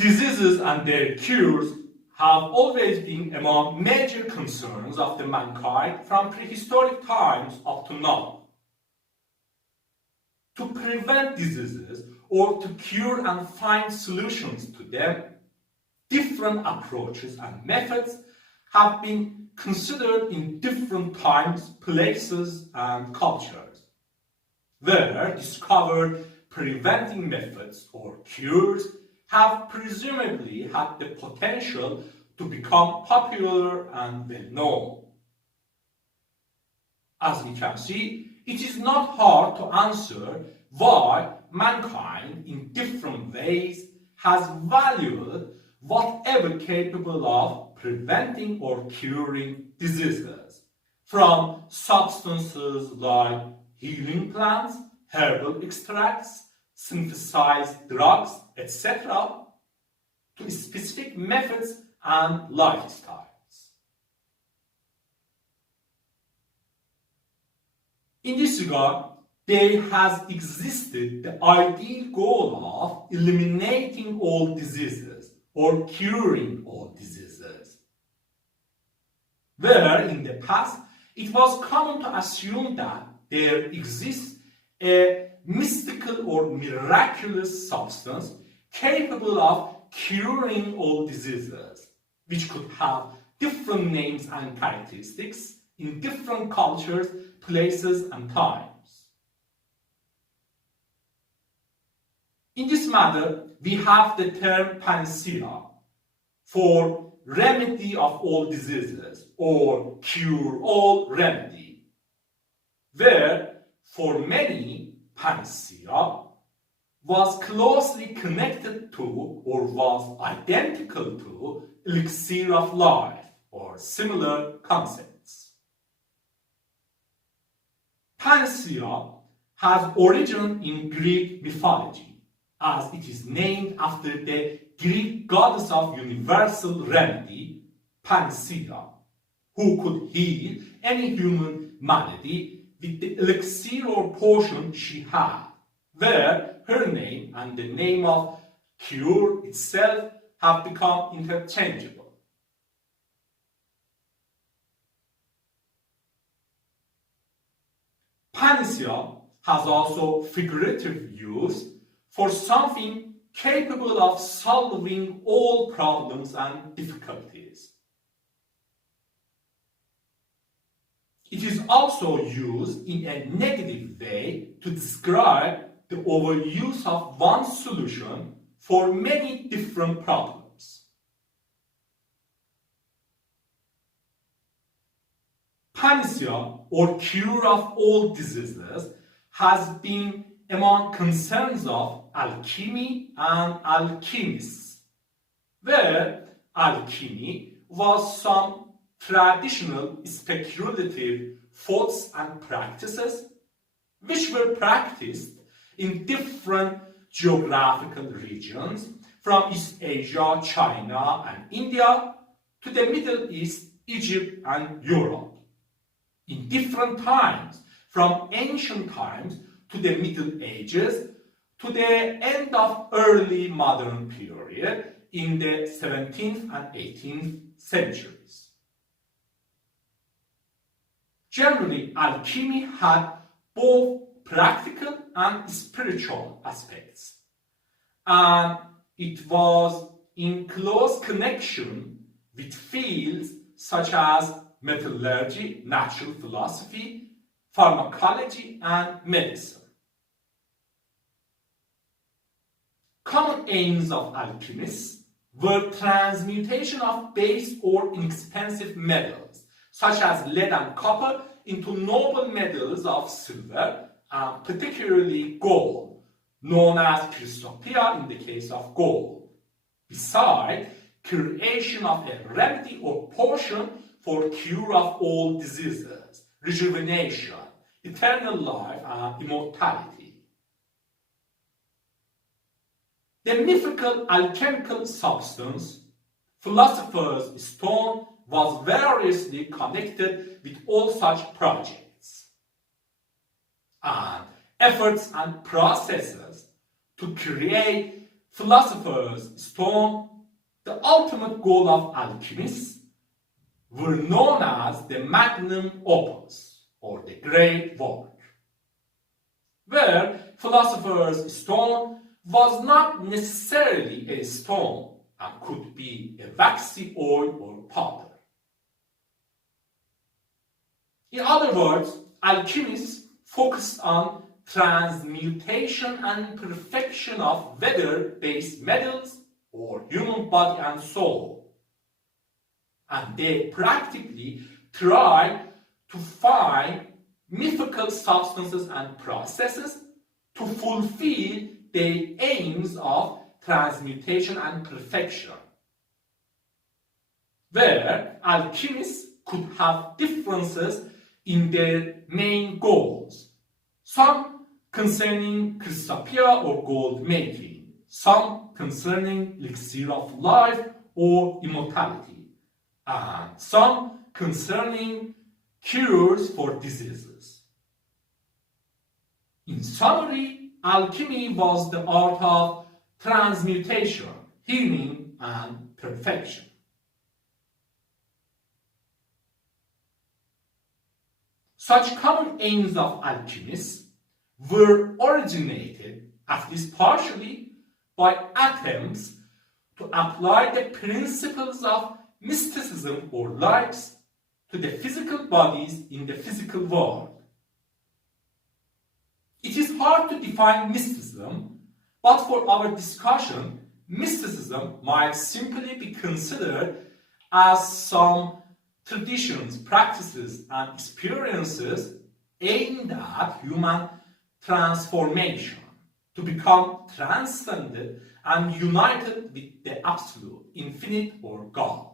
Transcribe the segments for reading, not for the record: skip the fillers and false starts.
Diseases and their cures have always been among major concerns of the mankind from prehistoric times up to now. To prevent diseases or to cure and find solutions to them, different approaches and methods have been considered in different times, places, and cultures. Where discovered preventing methods or cures have presumably had the potential to become popular and well known. As we can see, it is not hard to answer why mankind in different ways has valued whatever capable of preventing or curing diseases, from substances like healing plants, herbal extracts, synthesized drugs, etc., to specific methods and lifestyles. In this regard, there has existed the ideal goal of eliminating all diseases or curing all diseases, where in the past it was common to assume that there exists a mystical or miraculous substance capable of curing all diseases, which could have different names and characteristics in different cultures, places, and times. In this matter, we have the term Panacea for remedy of all diseases or cure-all remedy, where for many Panacea was closely connected to or was identical to elixir of life or similar concepts. Panacea has origin in Greek mythology, as it is named after the Greek goddess of universal remedy, Panacea, who could heal any human malady with the elixir or potion she had, where her name and the name of cure itself have become interchangeable. Panacea has also figurative use for something capable of solving all problems and difficulties. It is also used in a negative way to describe the overuse of one solution for many different problems. Panacea, or cure of all diseases, has been among concerns of alchemy and alchemists, where alchemy was some traditional speculative thoughts and practices which were practiced in different geographical regions, from East Asia, China, and India to the Middle East, Egypt, and Europe, in different times, from ancient times to the Middle Ages to the end of early modern period in the 17th and 18th centuries. Generally, alchemy had both practical and spiritual aspects, and it was in close connection with fields such as metallurgy, natural philosophy, pharmacology, and medicine. Common aims of alchemists were transmutation of base or inexpensive metals, such as lead and copper, into noble metals of silver, and particularly gold, known as Christopia in the case of gold. Besides, creation of a remedy or potion for cure of all diseases, rejuvenation, eternal life, and immortality. The mythical alchemical substance, philosopher's stone, was variously connected with all such projects, and efforts and processes to create philosophers' stone, the ultimate goal of alchemists, were known as the magnum opus, or the great work, where philosopher's stone was not necessarily a stone and could be a waxy oil or powder. In other words, alchemists focused on transmutation and perfection of whether base metals or human body and soul. And they practically tried to find mythical substances and processes to fulfill the aims of transmutation and perfection, where alchemists could have differences in their main goals, some concerning chrysopia or gold making, some concerning elixir of life or immortality, and some concerning cures for diseases. In summary, alchemy was the art of transmutation, healing, and perfection. Such common aims of alchemists were originated, at least partially, by attempts to apply the principles of mysticism or lights to the physical bodies in the physical world. It is hard to define mysticism, but for our discussion, mysticism might simply be considered as some traditions, practices, and experiences aimed at human transformation, to become transcended and united with the absolute, infinite, or God.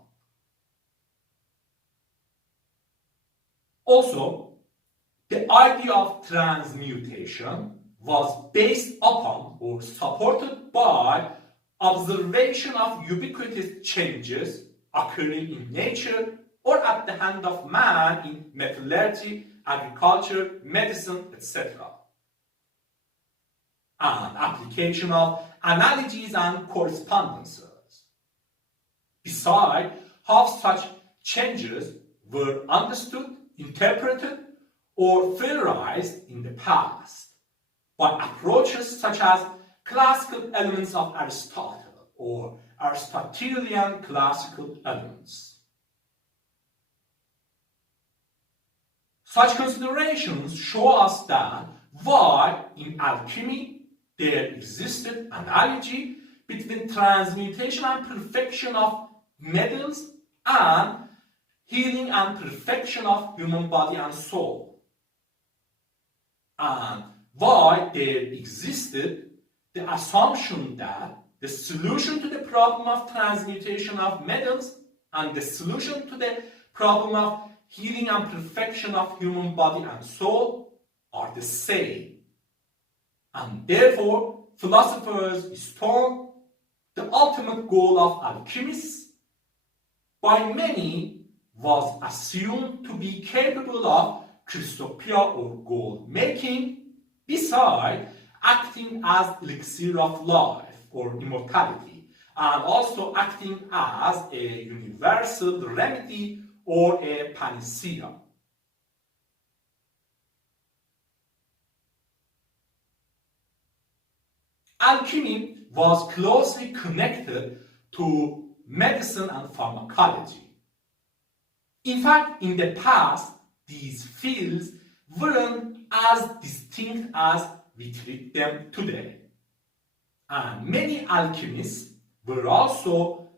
Also, the idea of transmutation was based upon or supported by observation of ubiquitous changes occurring in nature or at the hand of man in metallurgy, agriculture, medicine, etc. And application of analogies and correspondences. Besides, how such changes were understood, interpreted, or theorized in the past by approaches such as classical elements of Aristotle or Aristotelian classical elements. Such considerations show us that while in alchemy there existed analogy between transmutation and perfection of metals and healing and perfection of human body and soul. And why there existed the assumption that the solution to the problem of transmutation of metals and the solution to the problem of healing and perfection of human body and soul are the same. And therefore, philosophers stone, the ultimate goal of alchemists, by many was assumed to be capable of chrysopia or gold making, beside acting as elixir of life or immortality, and also acting as a universal remedy or a panacea. Alchemy was closely connected to medicine and pharmacology. In fact, in the past, these fields weren't as distinct as we treat them today. And many alchemists were also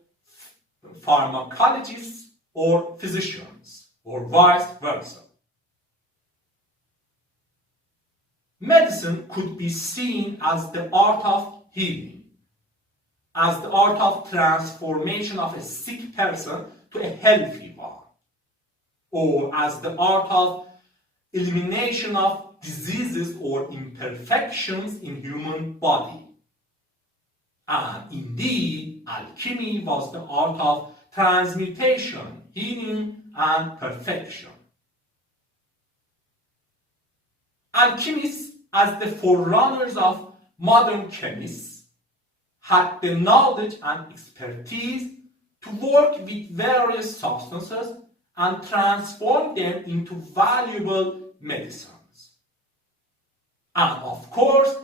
pharmacologists or physicians, or vice versa. Medicine could be seen as the art of healing, as the art of transformation of a sick person to a healthy one, or as the art of elimination of diseases or imperfections in human body. And indeed, alchemy was the art of transmutation, healing, and perfection. Alchemists, as the forerunners of modern chemists, had the knowledge and expertise to work with various substances and transform them into valuable medicines. And of course,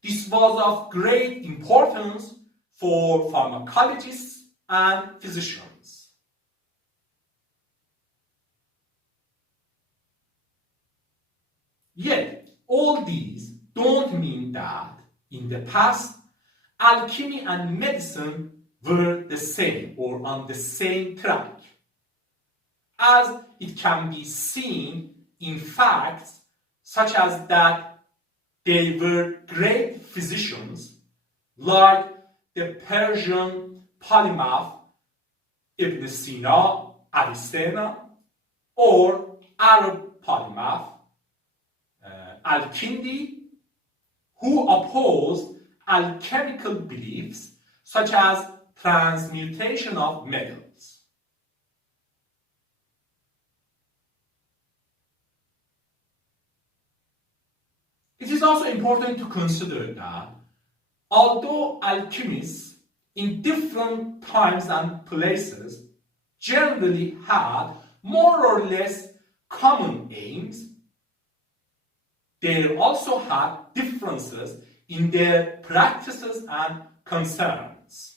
this was of great importance for pharmacologists and physicians. Yet, all these don't mean that in the past, alchemy and medicine were the same or on the same track, as it can be seen in facts such as that they were great physicians like the Persian polymath Ibn Sina, Avicenna, or Arab polymath Al-Kindi, who opposed alchemical beliefs such as transmutation of metals. It is also important to consider that although alchemists in different times and places generally had more or less common aims, they also had differences in their practices and concerns.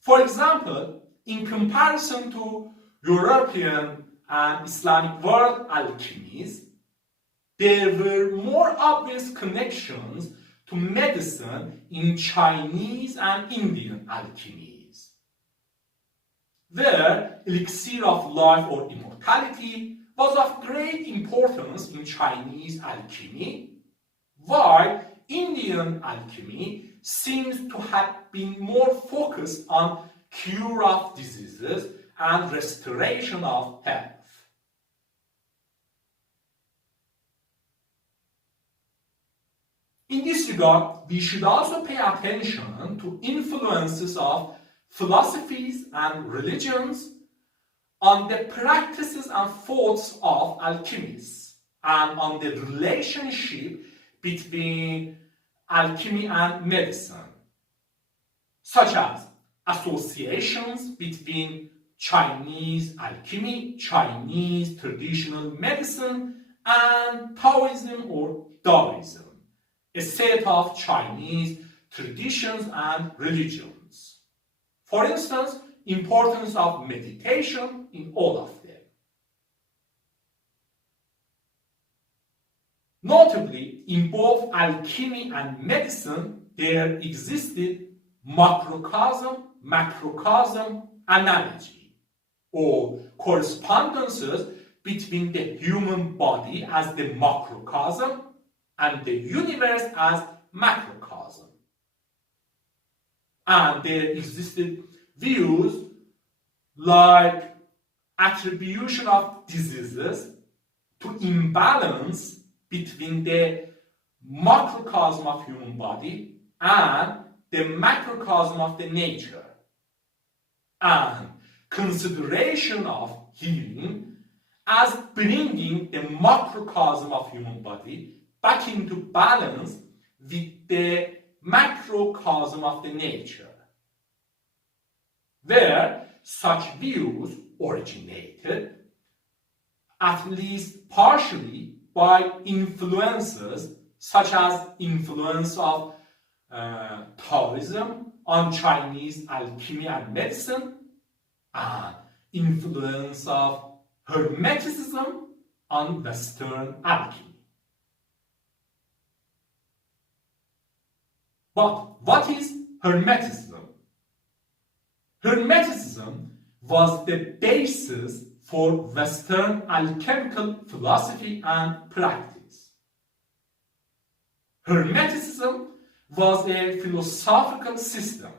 For example, in comparison to European and Islamic world alchemies, there were more obvious connections to medicine in Chinese and Indian alchemies, where elixir of life or immortality was of great importance in Chinese alchemy, while Indian alchemy seems to have been more focused on cure of diseases and restoration of health. In this regard, we should also pay attention to influences of philosophies and religions on the practices and thoughts of alchemists and on the relationship between alchemy and medicine, such as associations between Chinese alchemy, Chinese traditional medicine, and Taoism or Taoism, a set of Chinese traditions and religions. For instance, importance of meditation in all of them. Notably, in both alchemy and medicine, there existed macrocosm analogy, or correspondences between the human body as the macrocosm and the universe as macrocosm. And there existed views like attribution of diseases to imbalance between the macrocosm of human body and the macrocosm of the nature, and consideration of healing as bringing the macrocosm of human body back into balance with the macrocosm of the nature, where such views originated, at least partially, by influences such as influence of Taoism on Chinese alchemy and medicine, and influence of Hermeticism on Western alchemy. But what is Hermeticism? Hermeticism was the basis for Western alchemical philosophy and practice. Hermeticism was a philosophical system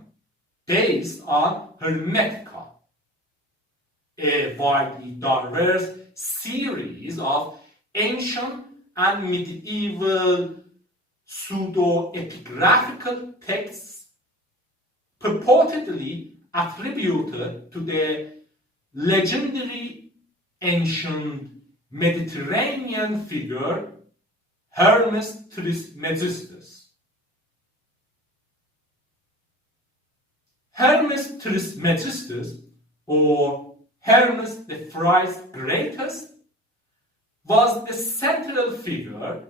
based on Hermetica, a widely diverse series of ancient and medieval pseudo-epigraphical texts purportedly attributed to the legendary ancient Mediterranean figure Hermes Trismegistus, Hermes Trismegistus, or Hermes the thrice greatest, was the central figure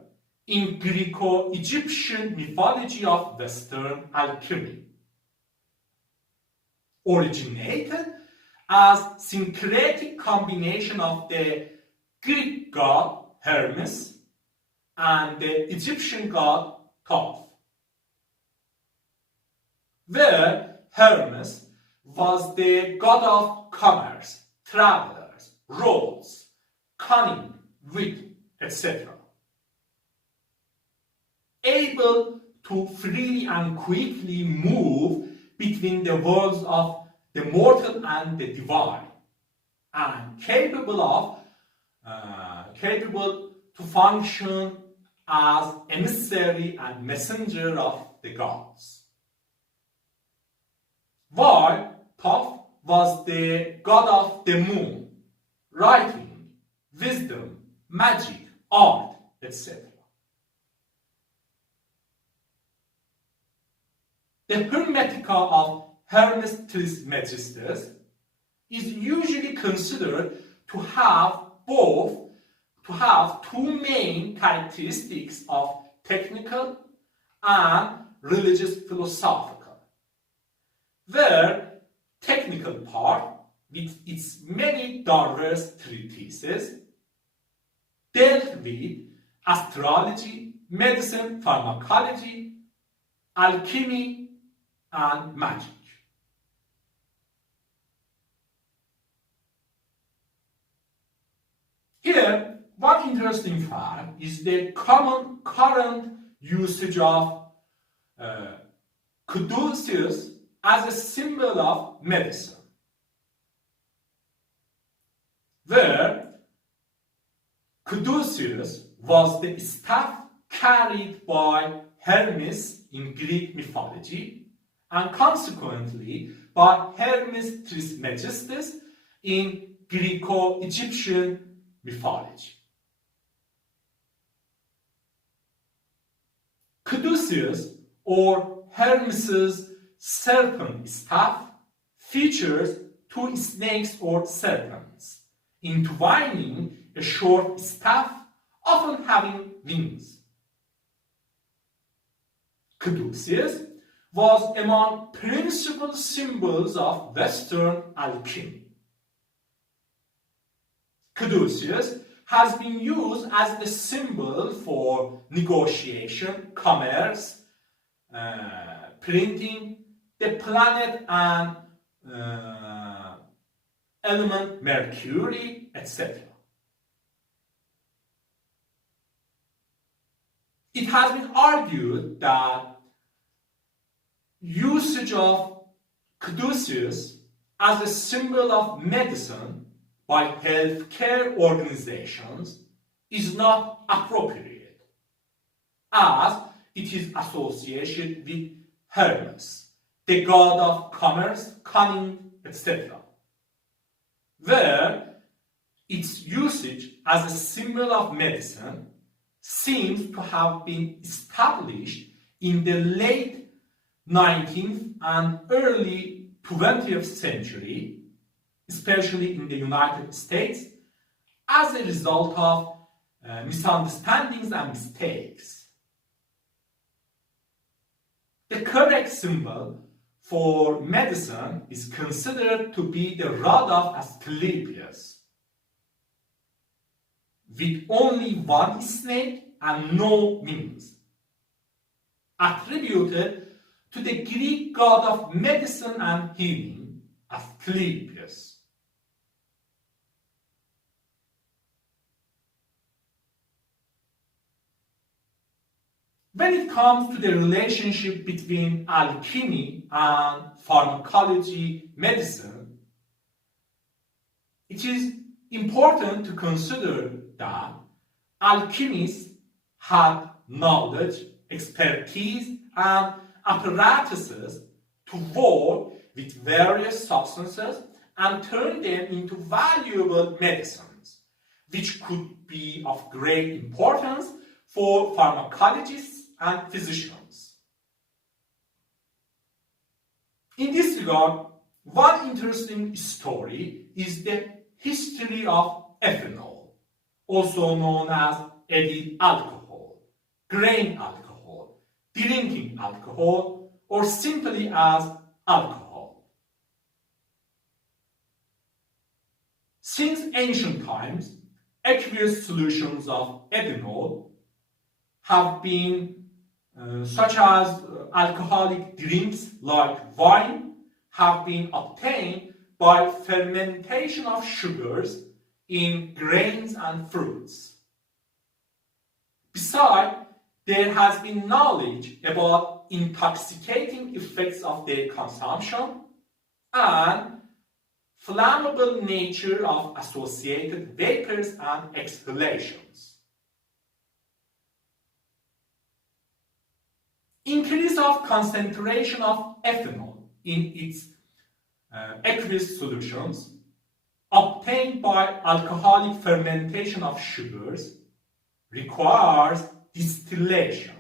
in Greco-Egyptian mythology of Western alchemy. Originated as syncretic combination of the Greek god Hermes and the Egyptian god Thoth, where Hermes was the god of commerce, travelers, roads, cunning, wit, etc. Able to freely and quickly move between the worlds of the mortal and the divine, and capable to function as emissary and messenger of the gods. While Thoth was the god of the moon, writing, wisdom, magic, art, etc. The Hermetica of Hermes Trismegistus is usually considered to have two main characteristics of technical and religious philosophical, where technical part, with its many diverse treatises, dealt with astrology, medicine, pharmacology, alchemy, and magic. Here, one interesting fact is the common current usage of caduceus as a symbol of medicine, where caduceus was the staff carried by Hermes in Greek mythology, and consequently by Hermes Trismegistus in Greco-Egyptian mythology. Caduceus, or Hermes's serpent staff, features two snakes or serpents, entwining a short staff, often having wings. Caduceus was among principal symbols of Western alchemy. Caduceus has been used as the symbol for negotiation, commerce, printing, the planet and element Mercury, etc. It has been argued that usage of caduceus as a symbol of medicine by healthcare organizations is not appropriate, as it is associated with Hermes, the god of commerce, cunning, etc., where its usage as a symbol of medicine seems to have been established in the late 19th and early 20th century, especially in the United States, as a result of misunderstandings and mistakes. The correct symbol for medicine is considered to be the rod of Asclepius, with only one snake and no wings, attributed to the Greek god of medicine and healing, Asclepius. When it comes to the relationship between alchemy and pharmacology, medicine, it is important to consider that alchemists had knowledge, expertise, and apparatuses to work with various substances and turn them into valuable medicines, which could be of great importance for pharmacologists and physicians. In this regard, one interesting story is the history of ethanol, also known as ethyl alcohol, grain alcohol, drinking alcohol, or simply as alcohol. Since ancient times, aqueous solutions of ethanol have been such as alcoholic drinks like wine have been obtained by fermentation of sugars in grains and fruits. Besides, there has been knowledge about intoxicating effects of their consumption and flammable nature of associated vapors and exhalations. Increase of concentration of ethanol in its aqueous solutions obtained by alcoholic fermentation of sugars requires distillation,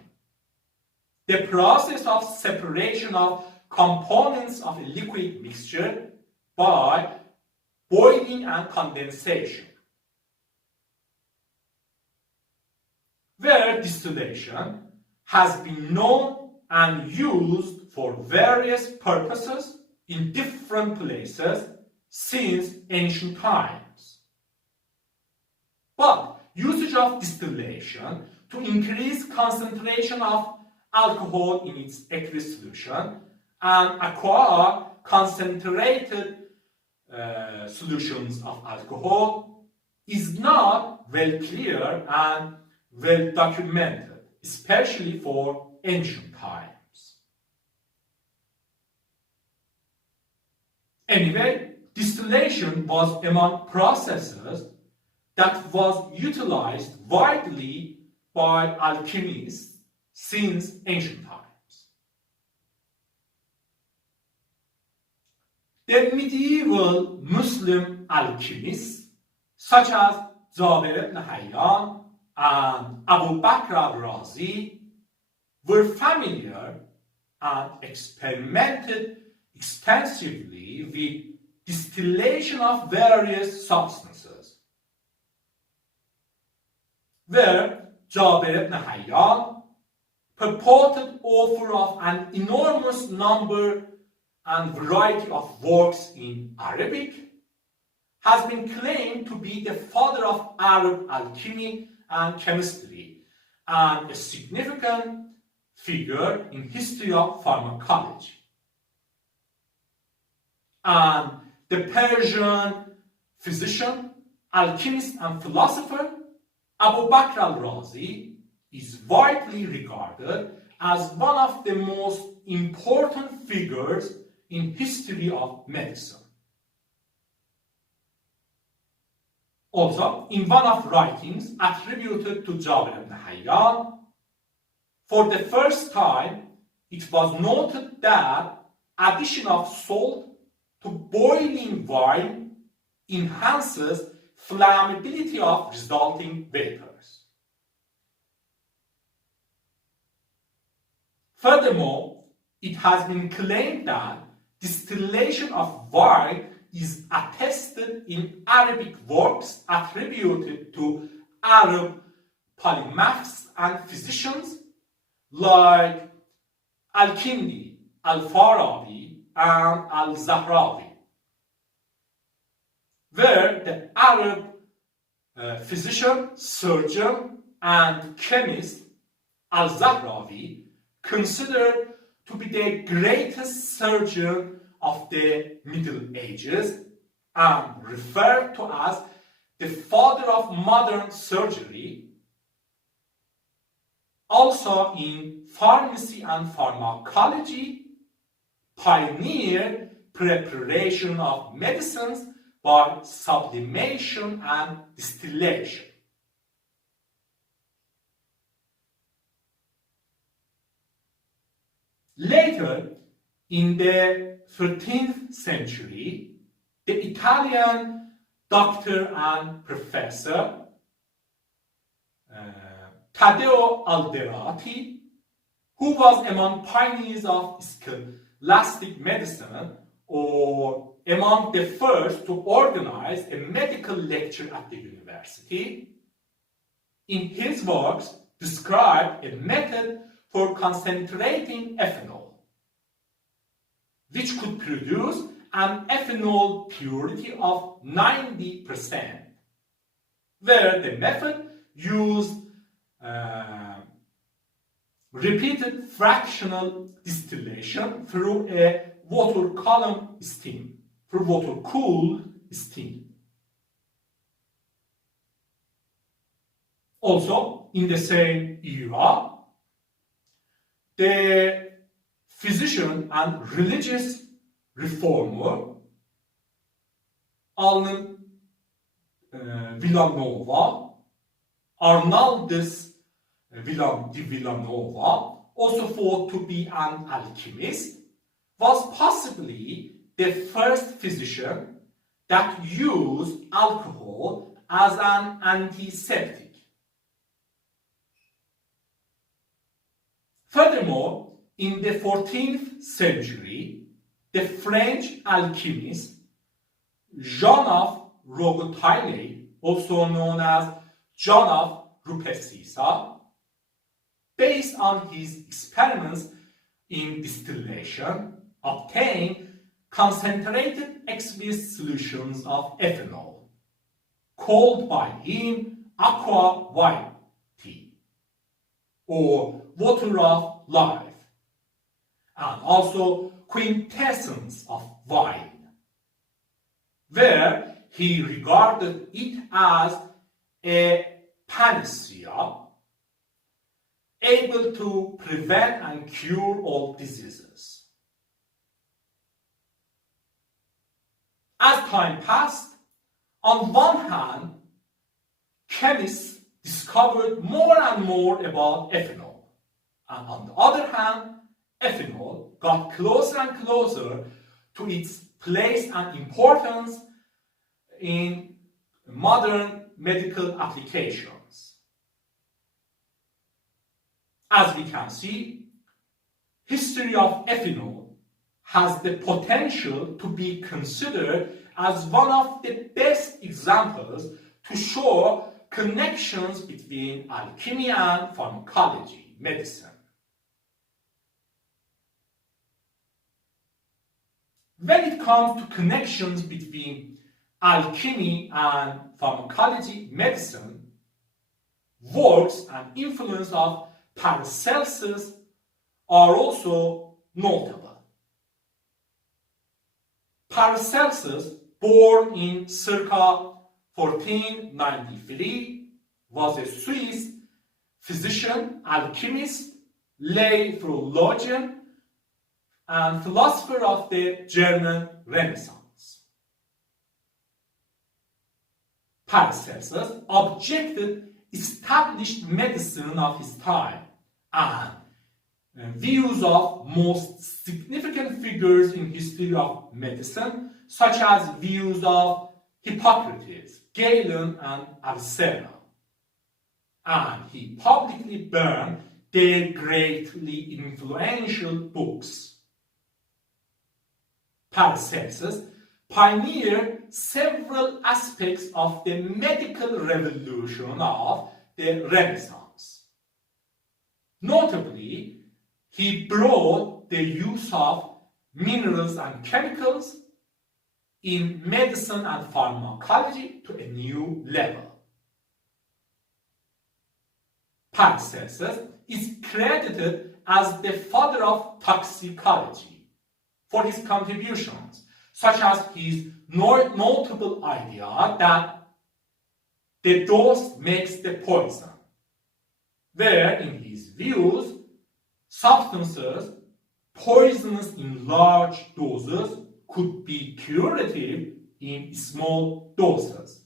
the process of separation of components of a liquid mixture by boiling and condensation, where distillation has been known and used for various purposes in different places since ancient times. But usage of distillation to increase concentration of alcohol in its aqueous solution and acquire concentrated solutions of alcohol is not well clear and well documented, especially for ancient times. Anyway, distillation was among processes that was utilized widely by alchemists since ancient times. The medieval Muslim alchemists, such as Jabir ibn Hayyan and Abu Bakr al-Razi, were familiar and experimented extensively with distillation of various substances, where Jabir ibn Hayyan, purported author of an enormous number and variety of works in Arabic, has been claimed to be the father of Arab alchemy and chemistry and a significant figure in history of pharmacology. And the Persian physician, alchemist and philosopher Abu Bakr al-Razi is widely regarded as one of the most important figures in history of medicine. Also, in one of writings attributed to Jabir ibn Hayyan, for the first time it was noted that addition of salt to boiling wine enhances flammability of resulting vapors. Furthermore, it has been claimed that distillation of wine is attested in Arabic works attributed to Arab polymaths and physicians like Al-Kindi, Al-Farabi, and Al-Zahrawi, where the Arab physician, surgeon, and chemist Al-Zahrawi considered to be the greatest surgeon of the Middle Ages and referred to as the father of modern surgery. Also in pharmacy and pharmacology, pioneered preparation of medicines by sublimation and distillation. Later, in the 13th century, the Italian doctor and professor Taddeo Alderati, who was among pioneers of scholastic medicine, or among the first to organize a medical lecture at the university, in his works described a method for concentrating ethanol, which could produce an ethanol purity of 90%, where the method used repeated fractional distillation through a water-cooled steam. Also, in the same era, the physician and religious reformer Arnaldus de Villanova, also thought to be an alchemist, was possibly the first physician that used alcohol as an antiseptic. Furthermore, in the 14th century, the French alchemist Jean of Roquetaille, also known as John of Rupesisa, based on his experiments in distillation, obtained concentrated aqueous solutions of ethanol, called by him aqua vitae, or water of life, and also quintessence of wine, where he regarded it as a panacea able to prevent and cure all diseases. As time passed, on one hand, chemists discovered more and more about ethanol, and on the other hand, ethanol got closer and closer to its place and importance in modern medical applications. As we can see, history of ethanol has the potential to be considered as one of the best examples to show connections between alchemy and pharmacology, medicine. When it comes to connections between alchemy and pharmacology, medicine, works and influence of Paracelsus are also notable. Paracelsus, born in circa 1493, was a Swiss physician, alchemist, lay theologian, and philosopher of the German Renaissance. Paracelsus objected established medicine of his time and views of most significant figures in history of medicine, such as views of Hippocrates, Galen, and Avicenna. And he publicly burned their greatly influential books. Paracelsus pioneered several aspects of the medical revolution of the Renaissance. Notably, he brought the use of minerals and chemicals in medicine and pharmacology to a new level. Paracelsus is credited as the father of toxicology for his contributions, such as his notable idea that the dose makes the poison, where, in his views, substances poisonous in large doses could be curative in small doses.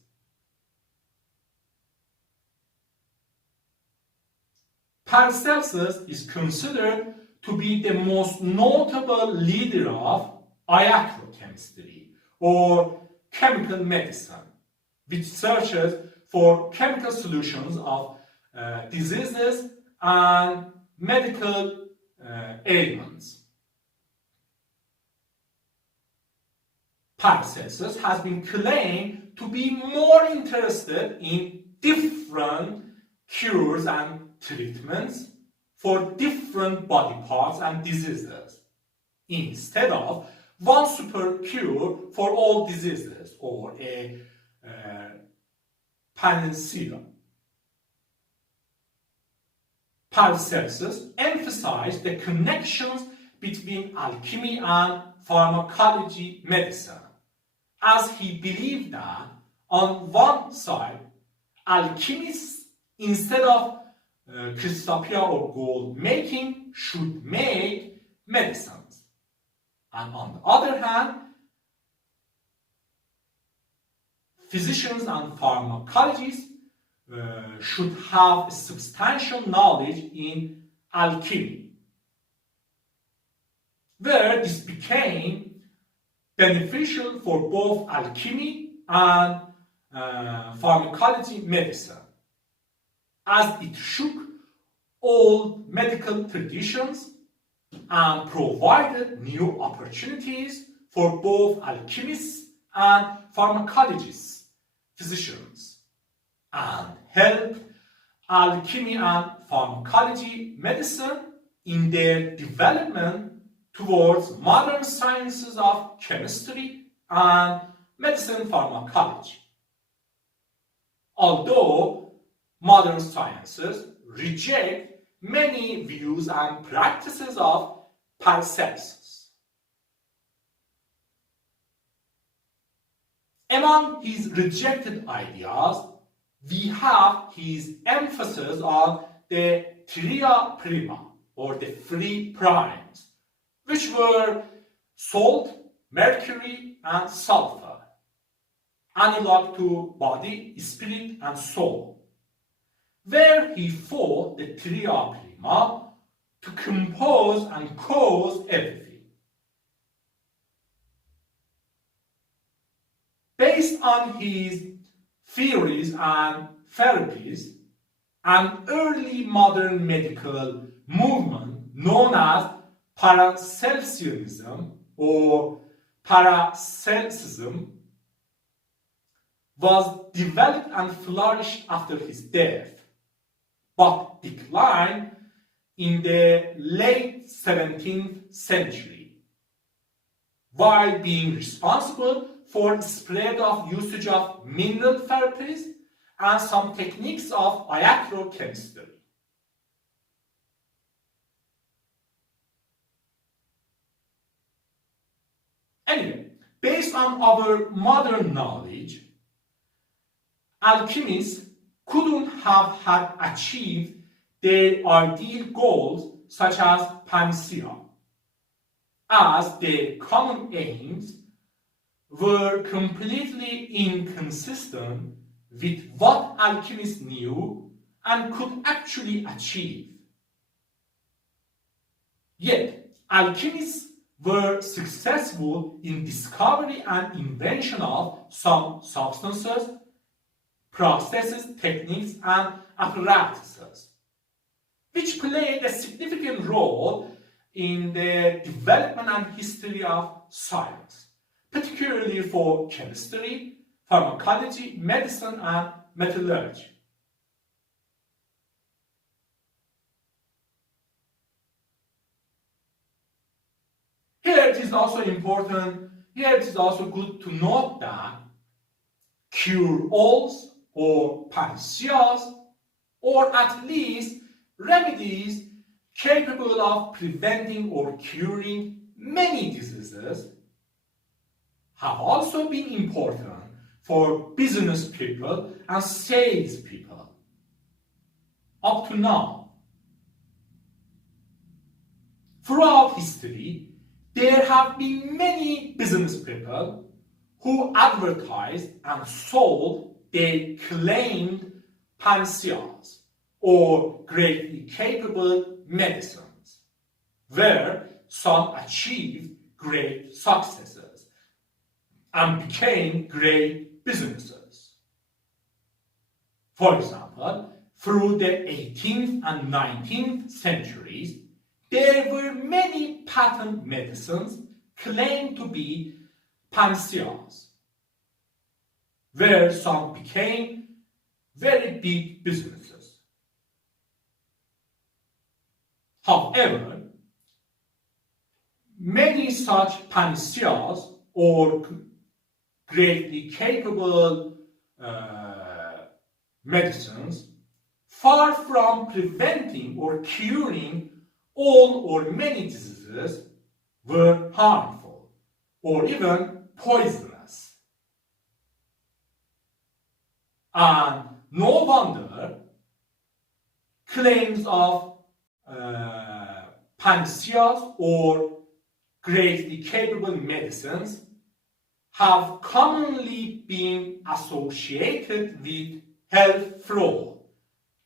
Paracelsus is considered to be the most notable leader of iatrochemistry, or chemical medicine, which searches for chemical solutions of diseases and medical ailments. Paracelsus has been claimed to be more interested in different cures and treatments for different body parts and diseases, instead of one super cure for all diseases, or a Panacea. Paracelsus emphasized the connections between alchemy and pharmacology medicine, as he believed that on one side, alchemists, instead of crystopoeia or gold making, should make medicines, and on the other hand, physicians and pharmacologists should have a substantial knowledge in alchemy, where this became beneficial for both alchemy and pharmacology medicine, as it shook old medical traditions and provided new opportunities for both alchemists and pharmacologists, physicians, and helped alchemy and pharmacology medicine in their development towards modern sciences of chemistry and medicine pharmacology. Although modern sciences reject many views and practices of Paracelsus. Among his rejected ideas, we have his emphasis on the tria prima, or the three primes, which were salt, mercury, and sulfur, analog to body, spirit, and soul, where he fought the tria prima to compose and cause everything. Based on his theories and therapies, an early modern medical movement known as Paracelsianism or Paracelsusism was developed and flourished after his death, but declined in the late 17th century, while being responsible for the spread of usage of mineral therapies and some techniques of iatrochemistry. Anyway, based on our modern knowledge, alchemists couldn't have had achieved their ideal goals such as Panacea, as their common aims were completely inconsistent with what alchemists knew and could actually achieve. Yet, alchemists were successful in discovery and invention of some substances, processes, techniques, and apparatuses, which played a significant role in the development and history of science, particularly for chemistry, pharmacology, medicine, and metallurgy. Here it is also good to note that cure-alls or panaceas, or at least remedies capable of preventing or curing many diseases, have also been important for business people and sales people up to now. Throughout history, there have been many business people who advertised and sold their claimed panaceas or greatly capable medicines, where some achieved great successes and became great businesses. For example, through the 18th and 19th centuries, there were many patent medicines claimed to be panaceas, where some became very big businesses. However, many such panaceas or greatly capable medicines, far from preventing or curing all or many diseases, were harmful or even poisonous. And no wonder claims of panaceas or greatly capable medicines have commonly been associated with health fraud,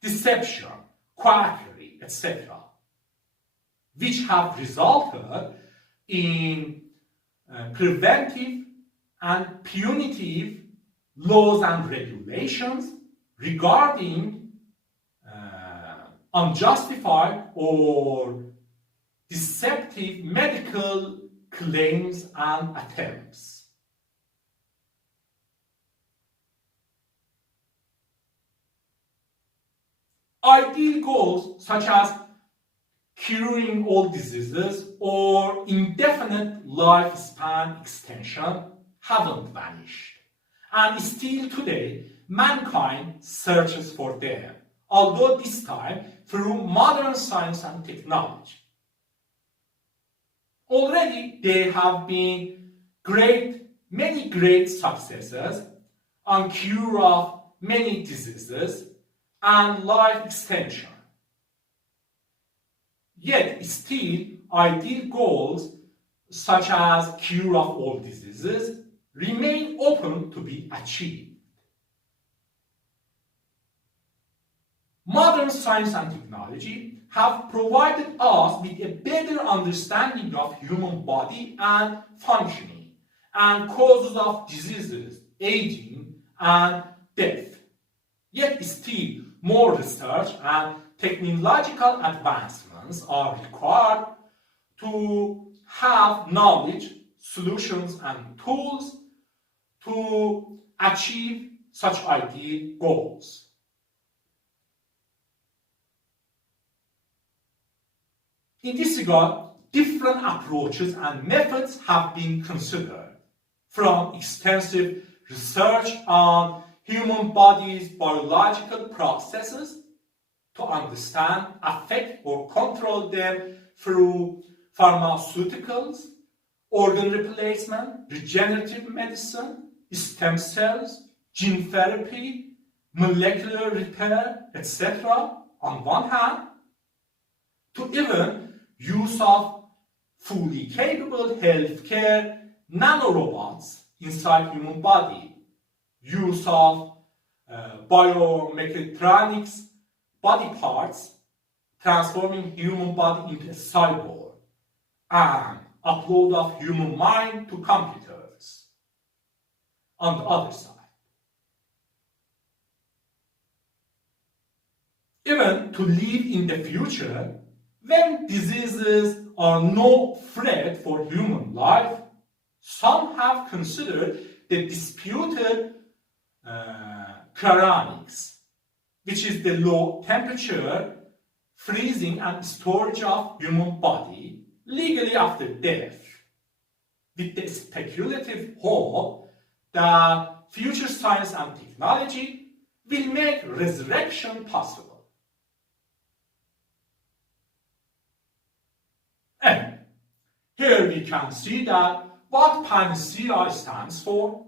deception, quackery, etc., which have resulted in preventive and punitive laws and regulations regarding unjustified or deceptive medical claims and attempts. Ideal goals such as curing all diseases or indefinite lifespan extension haven't vanished. And still today, mankind searches for them, although this time through modern science and technology. Already there have been many great successes on cure of many diseases and life extension. Yet still ideal goals such as cure of all diseases remain open to be achieved. Modern science and technology have provided us with a better understanding of human body and functioning and causes of diseases, aging, and death. Yet still more research and technological advancements are required to have knowledge, solutions, and tools to achieve such ideal goals. In this regard, different approaches and methods have been considered, from extensive research on human body's biological processes to understand, affect, or control them through pharmaceuticals, organ replacement, regenerative medicine, stem cells, gene therapy, molecular repair, etc. on one hand, to even use of fully capable healthcare nanorobots inside human body, use of biomechatronics body parts, transforming human body into a cyborg, and upload of human mind to computers on the other side. Even to live in the future, when diseases are no threat for human life, some have considered the disputed cryonics, which is the low temperature freezing and storage of human body legally after death, with the speculative hope that future science and technology will make resurrection possible. And here we can see that what Panacea stands for,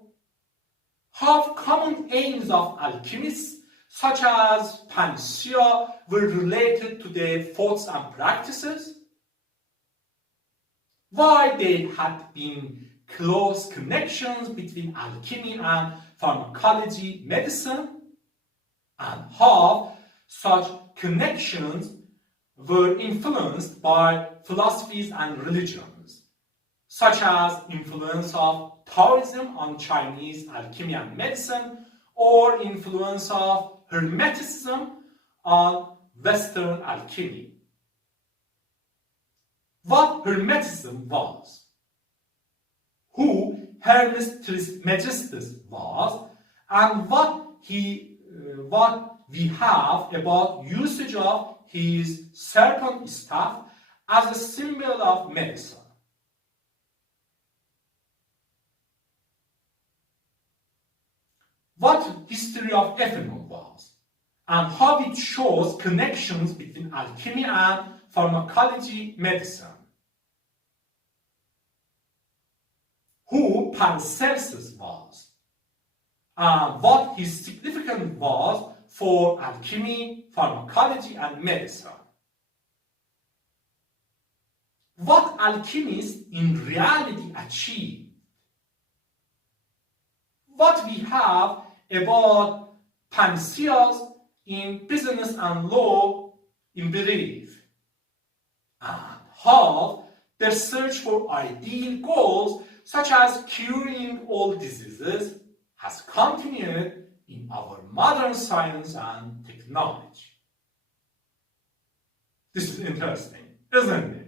how common aims of alchemists such as Panacea were related to their thoughts and practices, why there had been close connections between alchemy and pharmacology medicine, and how such connections were influenced by philosophies and religions, such as influence of Taoism on Chinese alchemy and medicine, or influence of Hermeticism on Western alchemy. What Hermeticism was? Who Hermes Trismegistus was, and what we have about usage of his serpent staff as a symbol of medicine. What history of ethanol was, and how it shows connections between alchemy and pharmacology medicine. Who Paracelsus was, and what his significance was for alchemy, pharmacology, and medicine. What alchemists in reality achieved. What we have about panaceas in business and law in brief, and how their search for ideal goals such as curing all diseases has continued in our modern science and technology. This is interesting, isn't it?